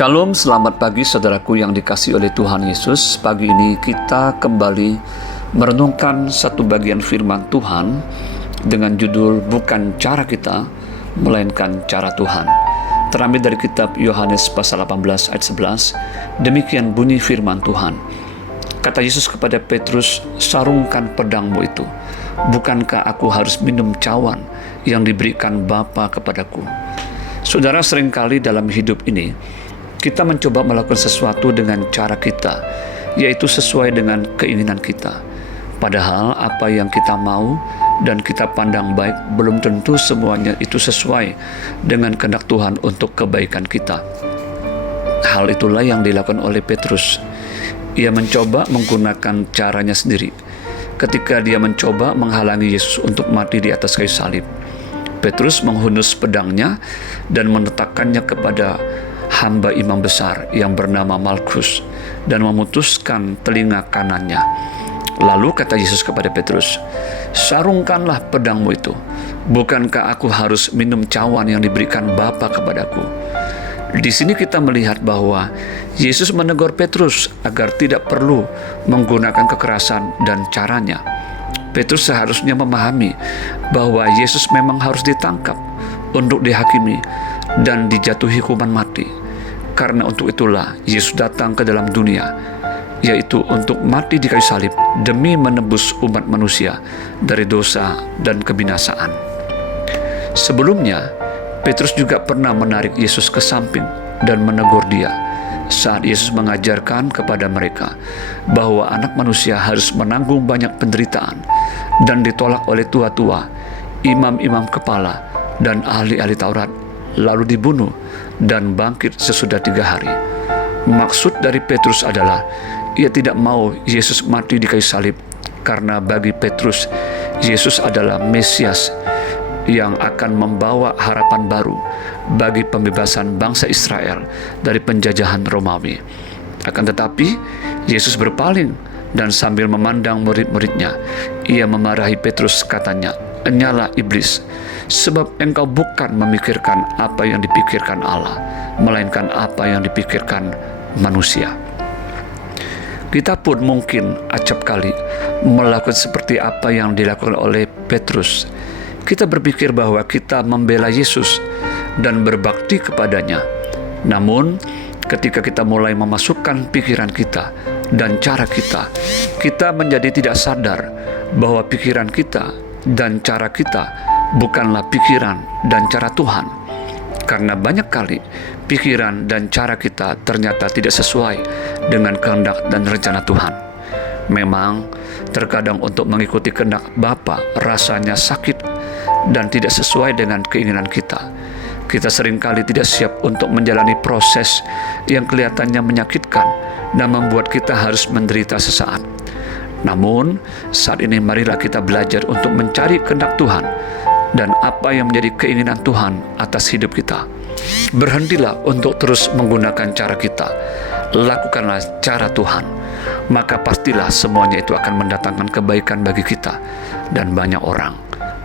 Shalom, selamat pagi saudaraku yang dikasihi oleh Tuhan Yesus. Pagi ini kita kembali merenungkan satu bagian firman Tuhan dengan judul Bukan Cara Kita, Melainkan Cara Tuhan. Terambil dari kitab Yohanes pasal 18 ayat 11. Demikian bunyi firman Tuhan. Kata Yesus kepada Petrus, sarungkan pedangmu itu. Bukankah aku harus minum cawan yang diberikan Bapa kepadaku? Saudara, seringkali dalam hidup ini kita mencoba melakukan sesuatu dengan cara kita, yaitu sesuai dengan keinginan kita. Padahal apa yang kita mau dan kita pandang baik belum tentu semuanya itu sesuai dengan kehendak Tuhan untuk kebaikan kita. Hal itulah yang dilakukan oleh Petrus. Ia mencoba menggunakan caranya sendiri ketika dia mencoba menghalangi Yesus untuk mati di atas kayu salib. Petrus menghunus pedangnya dan meletakkannya kepada hamba imam besar yang bernama Malkus dan memutuskan telinga kanannya. Lalu kata Yesus kepada Petrus, sarungkanlah pedangmu itu. Bukankah aku harus minum cawan yang diberikan Bapa kepadaku? Di sini kita melihat bahwa Yesus menegur Petrus agar tidak perlu menggunakan kekerasan dan caranya. Petrus seharusnya memahami bahwa Yesus memang harus ditangkap untuk dihakimi dan dijatuhi hukuman mati. Karena untuk itulah Yesus datang ke dalam dunia, yaitu untuk mati di kayu salib demi menebus umat manusia dari dosa dan kebinasaan. Sebelumnya, Petrus juga pernah menarik Yesus ke samping dan menegur dia saat Yesus mengajarkan kepada mereka bahwa anak manusia harus menanggung banyak penderitaan dan ditolak oleh tua-tua, imam-imam kepala, dan ahli-ahli Taurat, lalu dibunuh dan bangkit sesudah 3 hari. Maksud dari Petrus adalah ia tidak mau Yesus mati di kayu salib, karena bagi Petrus Yesus adalah Mesias yang akan membawa harapan baru bagi pembebasan bangsa Israel dari penjajahan Romawi. Akan tetapi Yesus berpaling dan sambil memandang murid-muridnya, ia memarahi Petrus, katanya, "Enyalah iblis, sebab engkau bukan memikirkan apa yang dipikirkan Allah, melainkan apa yang dipikirkan manusia." Kita pun mungkin acap kali melakukan seperti apa yang dilakukan oleh Petrus. Kita berpikir bahwa kita membela Yesus dan berbakti kepadanya. Namun, ketika kita mulai memasukkan pikiran kita dan cara kita menjadi tidak sadar bahwa pikiran kita dan cara kita bukanlah pikiran dan cara Tuhan. Karena banyak kali pikiran dan cara kita ternyata tidak sesuai dengan kehendak dan rencana Tuhan. Memang terkadang untuk mengikuti kehendak Bapa rasanya sakit dan tidak sesuai dengan keinginan kita. Kita seringkali tidak siap untuk menjalani proses yang kelihatannya menyakitkan dan membuat kita harus menderita sesaat. Namun, saat ini marilah kita belajar untuk mencari kehendak Tuhan dan apa yang menjadi keinginan Tuhan atas hidup kita. Berhentilah untuk terus menggunakan cara kita. Lakukanlah cara Tuhan. Maka pastilah semuanya itu akan mendatangkan kebaikan bagi kita dan banyak orang.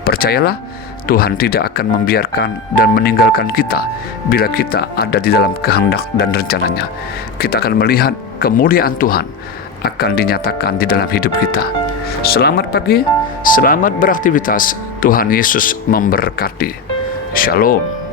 Percayalah, Tuhan tidak akan membiarkan dan meninggalkan kita bila kita ada di dalam kehendak dan rencananya. Kita akan melihat kemuliaan Tuhan akan dinyatakan di dalam hidup kita. Selamat pagi, selamat beraktivitas. Tuhan Yesus memberkati. Shalom.